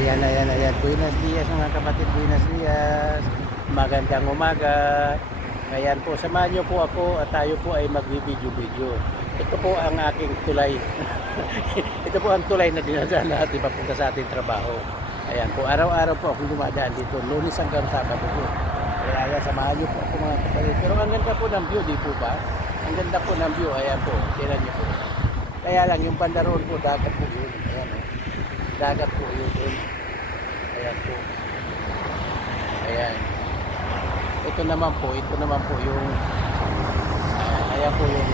Ayan, ayan, ayan. Buenos dias mga kapatid, buenos dias. Magandang umaga. Ayan po, samahan niyo po ako at tayo po ay magbibideo-video. Ito po ang aking tulay. Ito po ang tulay na dinadaan natin papunta sa ating trabaho. Ayan po, araw-araw po akong dumadaan dito, lunes hanggang sabado po. Kaya samahan niyo po ako mga kapatid. Pero ang ganda po ng view, di po ba? Ang ganda po ng view, ayan po, tingnan niyo po. Kaya lang, yung bandaron po, dagat po yun. Ayan o. Dagat po yun dun. Ayan po. Ayan. Ito naman po, ito naman po yung ayan, ayan po yung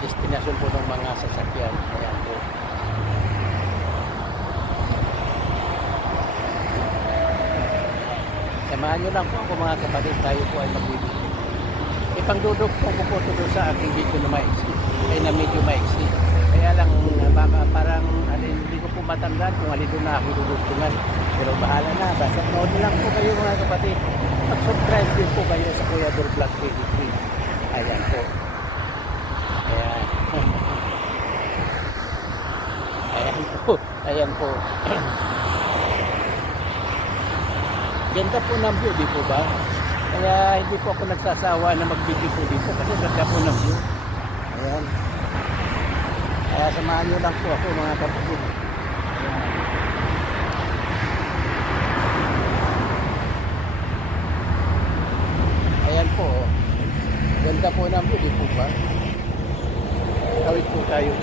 destinasyon po ng mga sasakyan. Ayan po. Samahan nyo lang po ako mga kapatid, tayo po ay magbibigay. Ipangdudok po ko po tuloy sa aking video na maiksi, ay na medyo maiksi. Kaya lang baka parang po matandaan kung alin doon na ako dudugtungan. Pero bahala na, basta nood lang po kayo mga kapatid. Mag-subscribe din po kayo sa Kuya Dur Vlog 23. Ayan po. Ayan. Ayan po. Ayan po. Ganda po ng view, di po ba? Kaya hindi po ako nagsasawa na mag-video po dito kasi ganda po ng view. Ayan. Kaya samahan nyo lang po ako mga kapatid. Ayan. Po. oh. Ganda po ng view, di po ba? Tawid po tayo.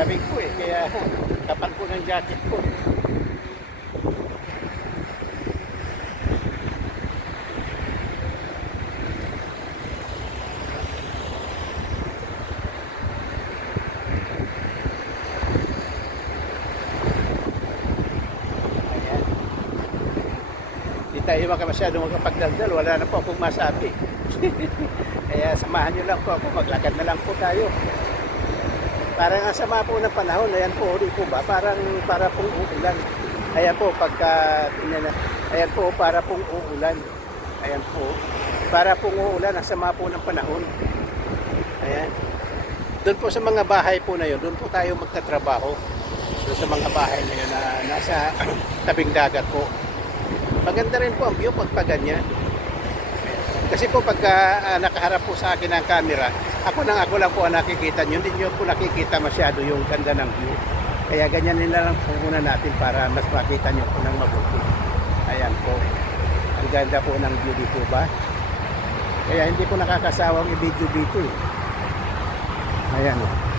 Malamig kaya tapat ko ng jacket ko. Tayo maka masyadong makapagdaldal, wala na po akong masabi. Kaya samahan nyo lang po ako, maglakad na lang po tayo. Parang ang sama po ng panahon, ayan po, di po ba? Parang para pong uulan. Ayan po, pagka, ayan po, para pong uulan. Ayan po, para pong uulan, ang sama po ng panahon. Ayan. Doon po sa mga bahay po na yun, doon po tayo magtatrabaho. Doon sa mga bahay na yun na nasa tabing dagat po. Maganda rin po ang view pagka ganyan. Kasi po pagka ah, nakaharap po sa akin ang camera, ako nang ako lang po ang nakikita nyo. Hindi nyo po nakikita masyado yung ganda ng view. Kaya ganyan nila lang po muna natin para mas makita nyo po ng mabuti. Ayan po. Ang ganda po ng view dito ba? Kaya hindi po nakakasawang i-video dito eh. Ayan. Ayan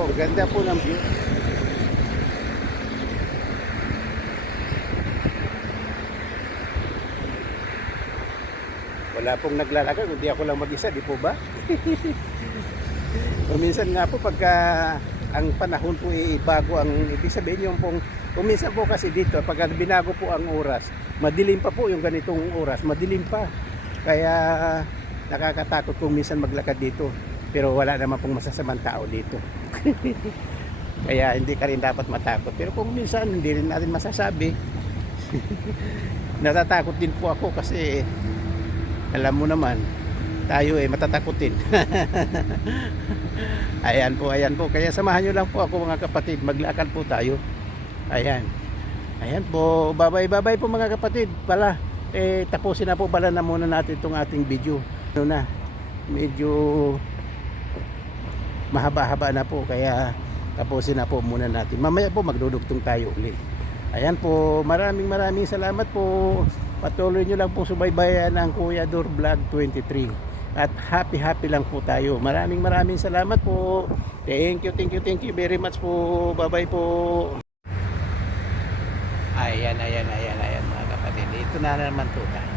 po, ganda po ng view. Wala pong naglalakad, hindi ako lang mag-isa, di po ba? o minsan nga po pagka ang panahon po ibago ang ibig sabihin yung pong kuminsan po kasi dito pag binago po ang oras madilim pa po yung ganitong oras madilim pa kaya nakakatakot kung minsan maglakad dito pero wala naman pong masasamang tao dito kaya hindi ka rin dapat matakot. Pero kung minsan hindi rin natin masasabi. Natatakot din po ako kasi alam mo naman tayo eh matatakutin ayan po ayan po. Kaya samahan nyo lang po ako mga kapatid. Maglakad po tayo. Ayan. Ayan po, babay-babay po mga kapatid. Pala, eh, tapusin na po pala na muna natin itong ating video. Ano na, medyo mahaba-haba na po, kaya tapusin na po muna natin. Mamaya po magdudugtong tayo ulit. Ayan po, maraming maraming salamat po. Patuloy nyo lang po subaybayan ang Kuya Dor Vlog 23. At happy happy lang po tayo. Maraming maraming salamat po. Thank you, thank you, thank you very much po. Bye-bye po. Ayan, ayan, ayan, ayan mga kapatid. Ito na naman po tayo.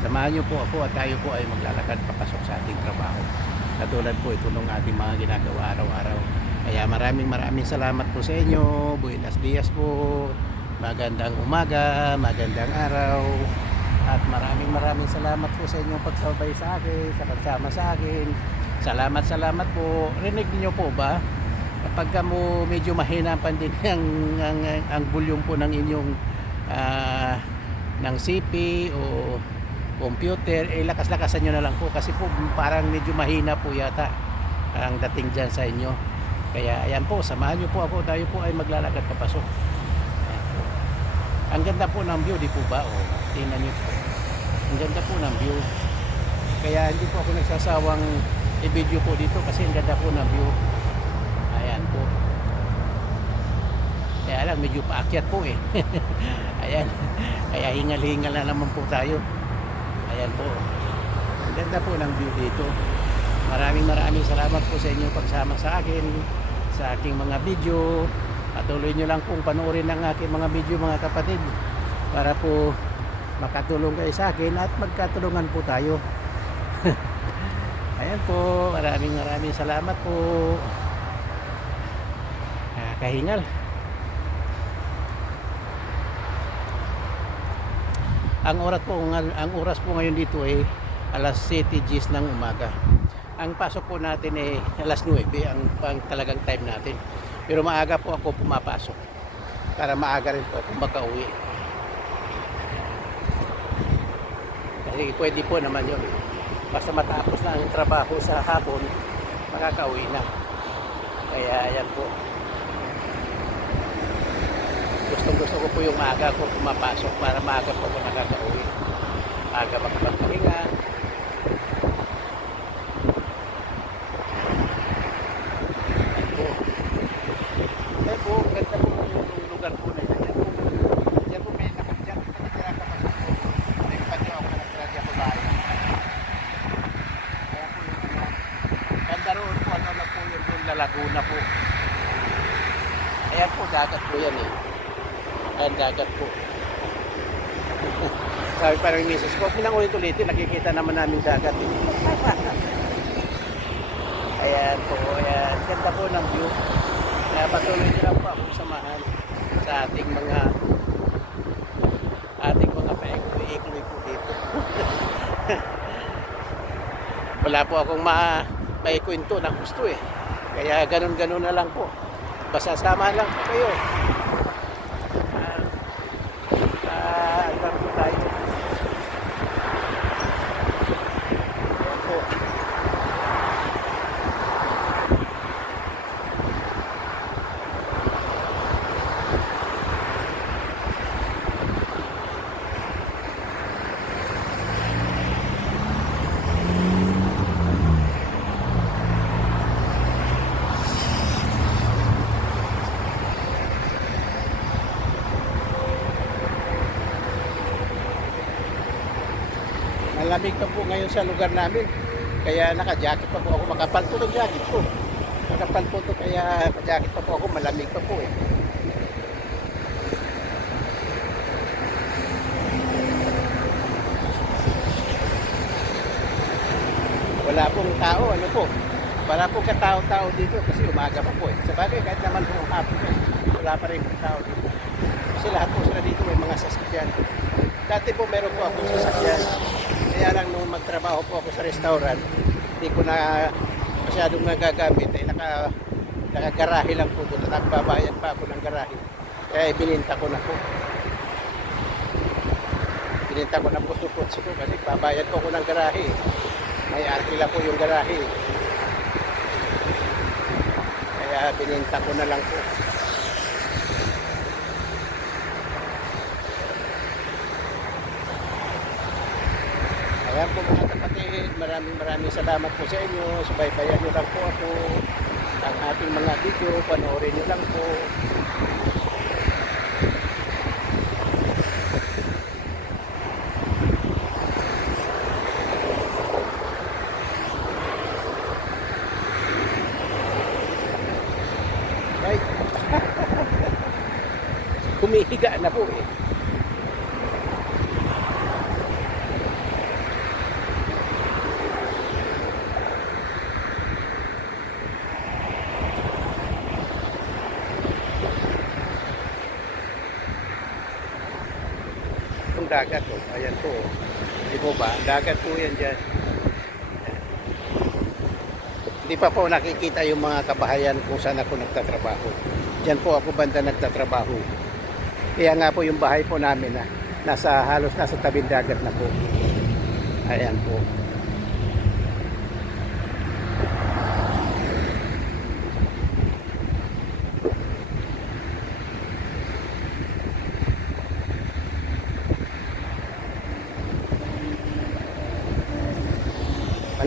Samahan niyo po ako at tayo po ay maglalakad papasok sa ating trabaho. Katulad po ito ng ating mga ginagawa araw-araw. Kaya maraming maraming salamat po sa inyo. Buenos dias po. Magandang umaga, magandang araw. At maraming maraming salamat po sa inyong pagsabay sa akin, sa pagsama sa akin. Salamat, salamat po. Rinig niyo po ba? Kapag ka mo medyo mahina pa din ang, ang, ang, ang volume po ng inyong ah, ng CP o computer, eh lakas-lakasan nyo na lang po kasi po parang medyo mahina po yata ang dating dyan sa inyo. Kaya ayan po, samahan nyo po ako, tayo po ay maglalakad papasok. Ang ganda po ng view, di po ba? O, tingnan nyo po. Ang ganda po ng view. Kaya hindi po ako nagsasawang i-video po dito kasi ang ganda po ng view. Ayan po. Kaya lang, medyo paakyat po eh. Ayan. Kaya hingal-hingal na naman po tayo. Ayan po. Ang ganda po ng view dito. Maraming maraming salamat po sa inyong pagsama sa akin sa aking mga video. Patuloy nyo lang pong panoorin ang aking mga video mga kapatid para po makatulong kayo sa akin at magkatulungan po tayo. Ayan po, maraming maraming salamat po. Nakakahingal. Ang oras po ang, oras po ngayon dito ay alas 7 Gs ng umaga. Ang pasok po natin ay alas 9 ang, ang talagang time natin. Pero maaga po ako pumapasok para maaga rin po ako makauwi. Kasi pwede po naman yun. Basta matapos na ang trabaho sa hapon, makakauwi na. Kaya ayan po. Gustong gusto ko po yung maaga ko pumapasok para maaga po ako nakakauwi. Maaga makapagpahinga. Ayan po. Ayan po, ganda po yung lugar po na yan. Yan po, yan po may nakadyan. Nakadyan ka pa po. May panyo ako na nakadyan po bahay. Kaya po yung ano. Ganda roon po, ano na po yun doon na Laguna po. Ayan po, dagat po yan eh. Ayan, dagat po. Sabi pa ng misis ko, pinang ulit-ulitin, nakikita naman namin dagat. eh. ayan po, ayan. Ganda po ng view. Kaya patuloy nyo lang po akong samahan sa ating mga ating mga paikuloy po dito. Wala po akong ma maikwento ng gusto eh. Kaya ganun-ganun na lang po. Basta samahan lang po kayo. Ah, ah, hanggang po tayo. Ayan po. Malamig pa po ngayon sa lugar namin. Kaya naka-jacket pa po ako. Makapal po ng jacket ko. Makapal po to kaya naka-jacket pa po ako. Malamig pa po eh. Wala pong tao. Ano po? Wala pong katao-tao dito kasi umaga pa po eh. Sa bagay kahit naman po hapon eh. Wala pa rin tao dito. Kasi lahat po sila dito may mga sasakyan. Dati po meron po akong sasakyan. Kaya lang nung magtrabaho po ako sa restaurant, hindi ko na masyadong nagagamit. Eh, naka, nakagarahe lang po doon. Nagbabayad pa ako ng garahe. Kaya ibininta ko na po. Bininta ko na po yung kotse ko kasi babayad po ako ng garahe. May arkila po yung garahe. Kaya bininta ko na lang po. Ayan po mga kapatid, maraming maraming salamat po sa inyo. Subaybayan nyo lang po ako. Ang ating mga video, panoorin nyo lang po. Humihiga na po eh. Dagat po, ayan po. Di po ba? Dagat po yan dyan. Hindi pa po nakikita yung mga kabahayan kung saan ako nagtatrabaho. Diyan po ako banda nagtatrabaho. Kaya nga po yung bahay po namin na nasa halos nasa tabing dagat na po. Ayan po.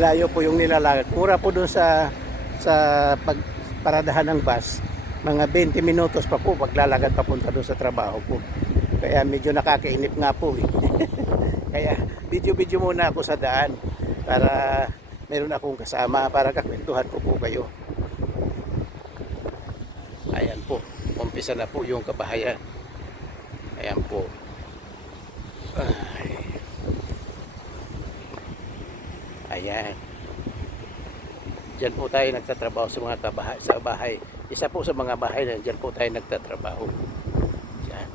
Malayo po yung nilalakad. Mura po doon sa sa pagparadahan ng bus. Mga 20 minutos pa po paglalakad papunta doon sa trabaho po. Kaya medyo nakakainip nga po eh. Kaya video-video muna ako sa daan para meron akong kasama para kakwentuhan ko po kayo. Ayan po. Umpisa na po yung kabahayan. Ayan po. Ay. Ayan. Diyan po tayo nagtatrabaho sa mga kabahay, sa bahay. Isa po sa mga bahay na diyan po tayo nagtatrabaho. Diyan.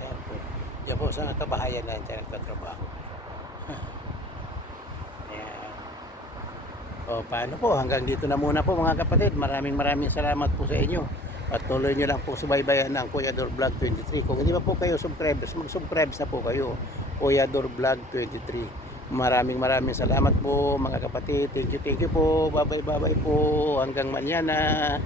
Ayan po. Diyan po sa kabahayan na diyan nagtatrabaho. Ayan. O paano po, hanggang dito na muna po mga kapatid. Maraming maraming salamat po sa inyo. At tuloy nyo lang po subaybayan ng Kuya Dor Vlog 23. Kung hindi pa po kayo subscribers, mag-subscribe na po kayo. Kuya Dor Vlog 23. Maraming maraming salamat po mga kapatid. Thank you, thank you po. Bye bye, bye bye po. Hanggang manyana.